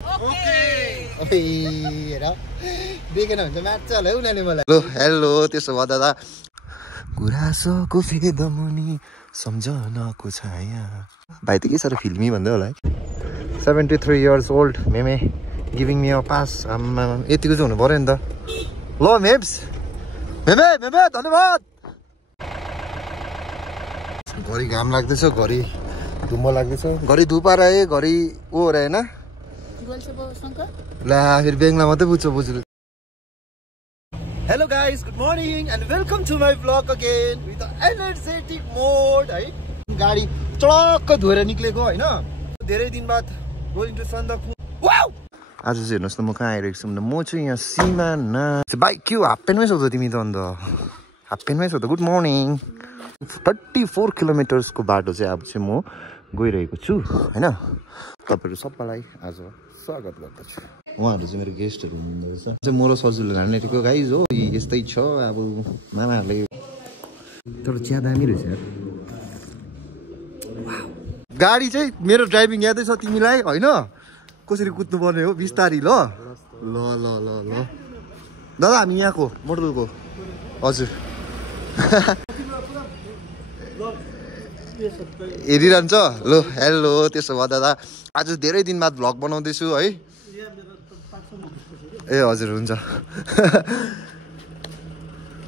हेर देखेन भने मार्छ होला उनीहरूले मलाई। हेलो त्यसो भए दादा गुराँसको फेदमुनि सम्झनाको छाया भाइ त के साह्रो फिल्मी भन्दै होला है। 73 years old मेमे गिभिङ मी अ पास। आम्मा यतिको चाहिँ हुनु पऱ्यो नि त। ल मेम्स मेमे मेमे धन्यवाद। घरि घाम लाग्दैछ, घरि धुम्म लाग्दैछ, घरि धुपार आए, घरि ओ हो र होइन ला फेरि बेङ्गला मात्रै बुझ्छ बुझ्नु। Hello guys, good morning and welcome to my vlog again with energetic mode है। गाडी चडक्क धोएर निक्लेको होइन, धेरै दिन बाद गोइङ टु सन्दकपू। आज चाहिँ हेर्नुहोस् न म कहाँ आइरहेको छु भन्दा म चाहिँ यहाँ सिमाना बाइक के हो हाफ प्यान्टमै छौ त तिमी त अन्त हाफ प्यान्टमै छौ त। Good morning. 34 किलोमिटर्सको बाटो चाहिँ अब चाहिँ म गइरहेको छु होइन। तपाईँहरू सबैलाई आज स्वागत गर्दछु। उहाँहरू चाहिँ मेरो गेस्टहरू हुनुहुँदो रहेछ चाहिँ म र सजुले हाल्नेको गाइज हो। यस्तै छ अब मामाहरूले तर चिया दामी रहेछ यार। गाडी चाहिँ मेरो ड्राइभिङ यादै छ तिमीलाई होइन, कसरी कुद्नु पर्ने हो बिस्तारी। ल ल ल ल ल दादा हामी यहाँको मोडलको हजुर हेरिरहन्छ। ल हेलो त्यसो भए दादा आज धेरै दिन बाद भ्लग बनाउँदैछु है। ए हजुर हुन्छ।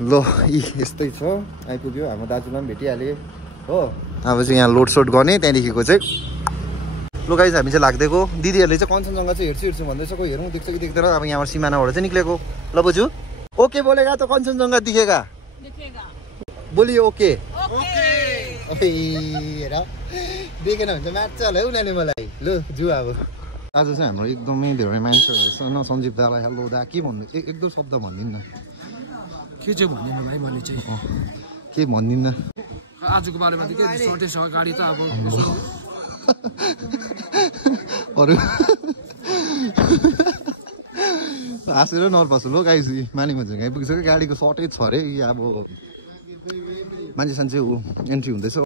ल यस्तै छ, आइपुग्यो हाम्रो दाजुलाई पनि भेटिहालेँ हो। अब चाहिँ यहाँ लोडसोड गर्ने, त्यहाँदेखिको चाहिँ ल गाइज हामी चाहिँ लाग्दैको। दिदीहरूले चाहिँ कञ्चनजङ्घा चाहिँ हेर्छु भन्दैछ, कोही हेरौँ देख्छ कि देख्दैन। अब यहाँबाट सिमानाबाट चाहिँ निक्लेको। ल बुझ्यो ओके बोलेगा त कञ्चनजङ्घा दिखेगा बोलिए ओके हेर देखेन भने त मार्छ होला उनीहरूले मलाई। ल जु अब आज चाहिँ हाम्रो एकदमै धेरै मान्छेहरू रहेछ न। सञ्जीव दालाई हेलो दा के भन्नु, एक दुई शब्द भनिदिनु न। के चाहिँ भन्दिनँ भाइ मैले चाहिँ के भनिदिनु न आजको बारेमा त के सर्टेज छ गाडी त अब अरू हाँसेर नर्भस लो गाइस। माने मजाक आइपुगिसक्यो, गाडीको सर्टेज छ अरे। अब मान्छे सान्छे एन्ट्री हुँदैछ।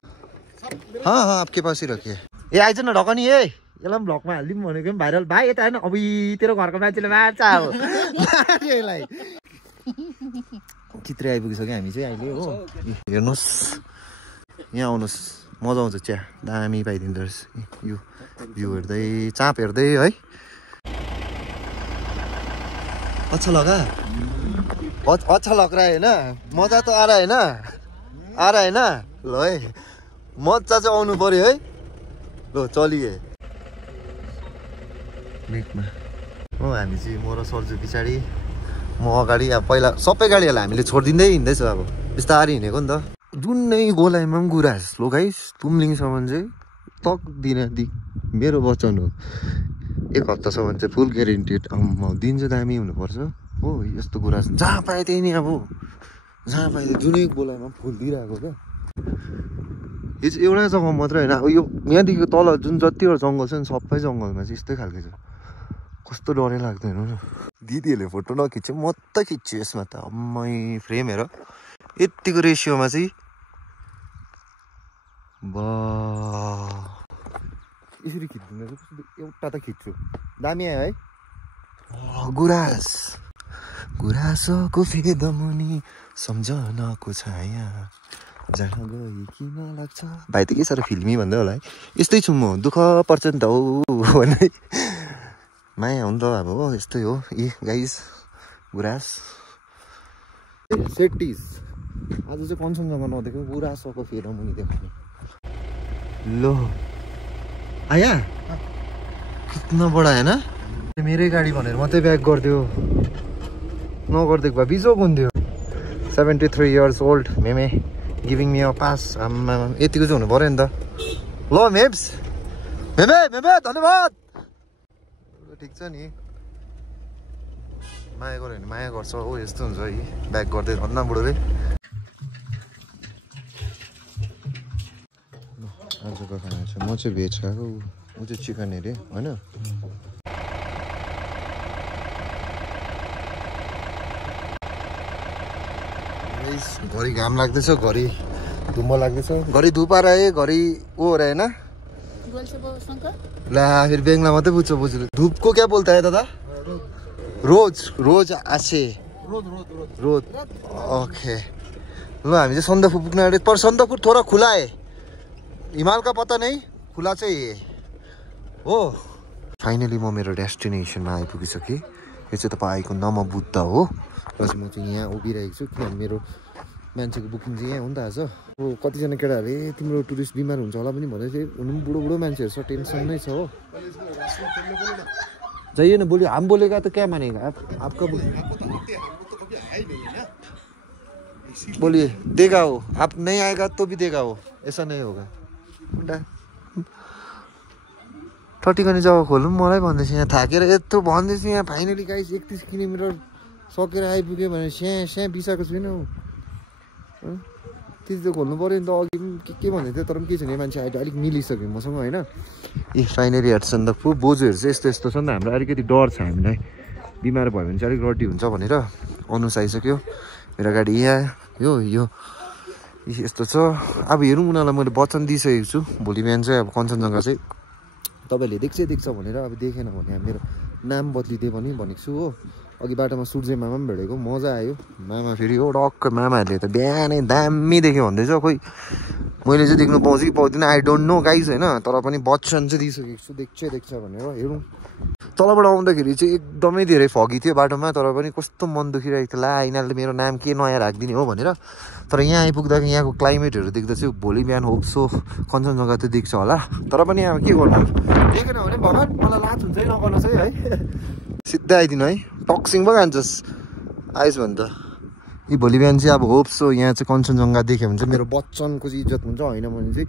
आपके पास ही रखिए। ए आइज न ढकनी ए, यसलाई पनि भ्लगमा हालिदिउँ भनेको पनि भाइरल भाइ यता होइन। अब तेरो घरको मान्छेले मार्छ अब यसलाई। चित्रै आइपुगिसक्यो हामी चाहिँ अहिले हो। हेर्नुहोस् यहाँ आउनुहोस्, मजा आउँछ, चिया दामी पाइदिँदो रहेछ। यो भ्यू हेर्दै चाप हेर्दै है। अच्छा लगा अच्छा लग रहा है ना, मजा त आ रहा है ना, आ रहा है ना। ल है मजा चाहिँ आउनु पर्यो है। ल चलिए मेकमा हो हामी चाहिँ, म र सर्जु पछाडि म अगाडि। अब पहिला सबै गाडीहरूलाई हामीले छोडिदिँदै हिँड्दैछ, अब बिस्तारै हिँडेको नि त। जुनै गोलाइमा पनि गुराँस लो गाइस, तुम्लिङसम्म चाहिँ तक दिन मेरो वचन हो। एक हप्तासम्म चाहिँ फुल ग्यारेन्टेड दिन चाहिँ दामी हुनुपर्छ हो। यस्तो गुराँस जहाँ पायो त्यही नि, अब जहाँ पायो जुनै गोलाइमा फुल दिइरहेको क्या। यो चाहिँ एउटा जग्गा मात्रै होइन, अब यो यहाँदेखिको तल जुन जतिवटा जङ्गल छ नि सबै जङ्गलमा चाहिँ यस्तै खालको छ। कस्तो डरै लाग्दैन न। दिदीहरूले फोटो नखिच्यो म त खिच्छु यसमा त। अम्मै फ्रेम हेर यतिको रेसियोमा चाहिँ बा यसरी खिच्दिनँ एउटा त खिच्छु दामी आयो है। गुराँस गुराँसको फेदमुनि सम्झनाको छाया जहाँ गई किन लाग्छ। भाइ त के साह्रो फिल्मी भन्दै होला है। यस्तै छु म, दुःख पर्छ नि त हो भने माया हो नि त अब हो। यस्तै हो ए गाइस गुराँस सेटिज। आज चाहिँ कञ्चनजङ्घा नदेखेको गुराँसको फेदमुनि देखाउने। लो आया कितना बडा है ना। मेरै गाडी भनेर मात्रै ब्याक गरिदियो, नगरिदिएको भए बिजोक हुन्थ्यो। 73 years old मेमे गिभिङ मी अ पास। आम्मा यतिको चाहिँ हुनु पऱ्यो नि त। ल मेम्स मेमे मेमे धन्यवाद। ठिक छ नि, माया गऱ्यो भने माया गर्छ हो। यस्तो हुन्छ है ब्याक गर्दै धन्न बुढोले। आजको खाना चाहिँ म चाहिँ भेज खाएको, ऊ चाहिँ चिकन अरे होइन। घरि घाम लाग्दैछ, घरि धुम्म लाग्दैछ, घरि धुपार आए, घरि ओ हो र होइन रोल से शंकर ला फिर बेङ्गला मात्रै बुझ्छ बुझ्नु धुपको क्या बोल्ता है दादा रोज रोज आछे रोज ओके ल हामी चाहिँ सन्दकपू पुग्न आँटे पर सन्दकपू थोड़ा खुला है हिमाल का पता नहीं खुला चाहिँ हो फाइनली म मेरो डेस्टिनेसनमा आइपुगिसकेँ यो चाहिँ तपाईँको नमबुद्ध हो र चाहिँ म चाहिँ यहाँ उभिरहेको छु किनभने मेरो मान्छेको बुकिङ चाहिँ यहाँ हो नि त आज अब कतिजना केटाहरू तिम्रो टुरिस्ट बिमार हुन्छ होला पनि भनेर चाहिँ हुनु पनि बुढो मान्छेहरू छ टेन्सन नै छ हो जाइए ना बोलिए हम बोलेगा तो क्या मानेगा आपका बोलिए देगा वो आप नहीं आएगा तो भी देगा वो ऐसा नहीं होगा 30 गर्ने जग्गा खोल्नु मलाई भन्दैछ यहाँ थाकेर यत्रो भन्दैछु यहाँ फाइनली गाइस 31 किलोमिटर सकेर आइपुग्यो भने स्याँ बिसाएको छुइनँ त्यति त खोल्नु पऱ्यो नि त अघि पनि के भन्दै थियो तर पनि के छैन मान्छे अहिले अलिक मिलिसक्यो मसँग होइन ए फाइनली हेर्छ नि त बोजूहरू चाहिँ यस्तो छ नि त हाम्रो अलिकति डर छ हामीलाई बिमार भयो भने चाहिँ अलिक रड्डी हुन्छ भनेर अनुस आइसक्यो मेरो गाडी यहाँ यो यस्तो छ अब हेरौँ उनीहरूलाई मैले वचन दिइसकेको छु भोलि बिहान चाहिँ अब कञ्चनजङ्घा चाहिँ तपाईँहरूले देख्छ भनेर अब देखेन भने मेरो नाम बदलिदिए पनि भनेको छु हो अघि बाटोमा सूर्य मामा पनि भेटेको मजा आयो मामा फेरि हो डक्क मामाहरूले त बिहानै दामी देख्यो भन्दैछ खोइ मैले चाहिँ देख्नु पाउँछु कि पाउँदिनँ आई डोन्ट नो गाइज होइन तर पनि वचन चाहिँ दिइसकेको छु देख्छ भनेर हेरौँ तलबाट आउँदाखेरि चाहिँ एकदमै धेरै फगी थियो बाटोमा तर पनि कस्तो मन दुखिरहेको थियो ला यिनीहरूले मेरो नाम के नयाँ राखिदिने हो भनेर तर यहाँ आइपुग्दाखेरि यहाँको क्लाइमेटहरू देख्दा चाहिँ भोलि बिहान होप्सो कञ्चनजङ्घा त देख्छ होला तर पनि अब के गर्नु देखेन भने भगवान् मलाई लाज हुन्छ है नगर्नुहोस् है सिधै आइदिनु है टक्सिङ पो खान्छस् आइस भने त यी भोलि बिहान चाहिँ अब होप्सो यहाँ चाहिँ कञ्चनजङ्घा देख्यो भने चाहिँ मेरो बच्चनको चाहिँ इज्जत हुन्छ होइन भने चाहिँ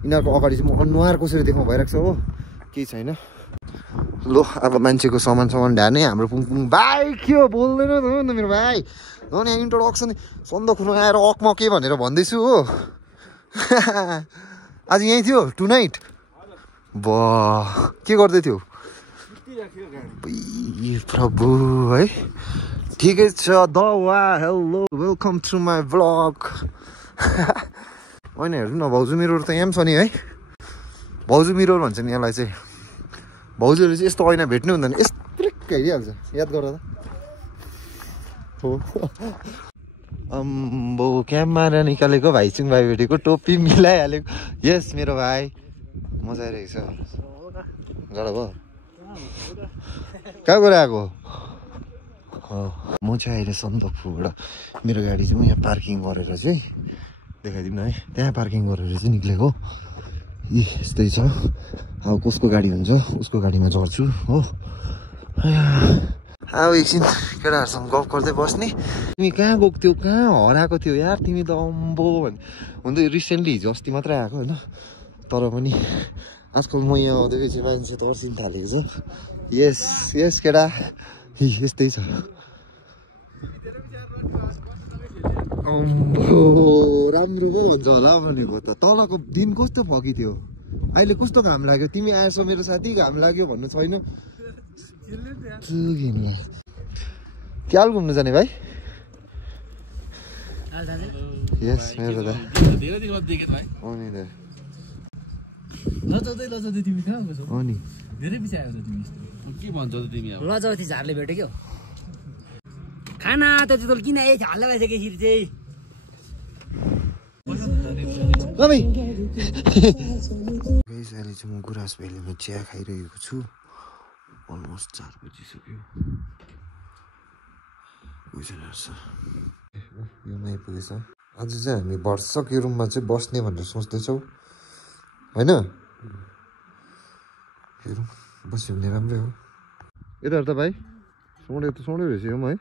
यिनीहरूको अगाडि चाहिँ म अनुहार कसरी देख्नु भइरहेको छ हो केही छैन लो अब मान्छेको सामान ढाने हाम्रो पुङपुङ भाइ के हो बोल्दैन त मेरो भाइ हो नि इन्ट्रोडक्सन सन्दकपुरमा आएर अकमा के भनेर भन्दैछु हो आज यहीँ थियो टु नाइट के गर्दै थियो प्रभु है ठिकै छ द वा hello welcome to my vlog होइन हेर्नु न भाउजू मिरर त यहाँ पनि छ नि है भाउजू मिरर भन्छ नि यसलाई चाहिँ भाउजूहरू चाहिँ यस्तो ऐना भेट्नु हुँदैन यस्तो हेरिहाल्छ याद गर त हो अम्बो क्यामेरा निकालेको भाइचुङ भाइ भेटेको टोपी मिलाइहालेको यस मेरो भाइ मजा आइरहेको छ जाडो भयो कहाँ गएर आएको म चाहिँ अहिले सन्दकपुबाट मेरो गाडी चाहिँ म यहाँ पार्किङ गरेर चाहिँ देखाइदिउँ न है त्यहाँ पार्किङ गरेर चाहिँ निक्लेको यस्तै छ अब कसको गाडी हुन्छ उसको गाडीमा चढ्छु हो अब एकछिन केटाहरूसँग गफ गर्दै बस्ने तिमी कहाँ गएको थियौ कहाँ हराएको थियो यार तिमी त अम्बो भने हुन त रिसेन्टली हिजो अस्ति मात्रै आएको होइन तर पनि आजकल म यहाँ आउँदैपछि मान्छे तर्सिन थालेको छ यस केटा यस्तै छ अम्बो राम्रो पो भन्छ होला भनेको त तलको दिन कस्तो फकी थियो अहिले कस्तो घाम लाग्यो तिमी आएछौ मेरो साथी घाम लाग्यो भन्नु छैन क्याल घुम्नु जाने भाइ यस मेरो त हो नि त हो नि धेरै पछि आएको छ तिमी के भन्छौ त तिमी अब लजावती झारले भेट्यो खाना त्यति त किन एक हाल्ला भइसक्यो यसरी चाहिँ अहिले चाहिँ म गुराँस भ्यालीमा चिया खाइरहेको छु अलमोस्ट 4 बजिसक्यो यो आइपुगेछ आज चाहिँ हामी वर्षक यो रुममा चाहिँ बस्ने भनेर सोच्दैछौँ होइन हेरौँ बस्यो भने राम्रै हो यताहरू त भाइ सोडे रहेछ यो है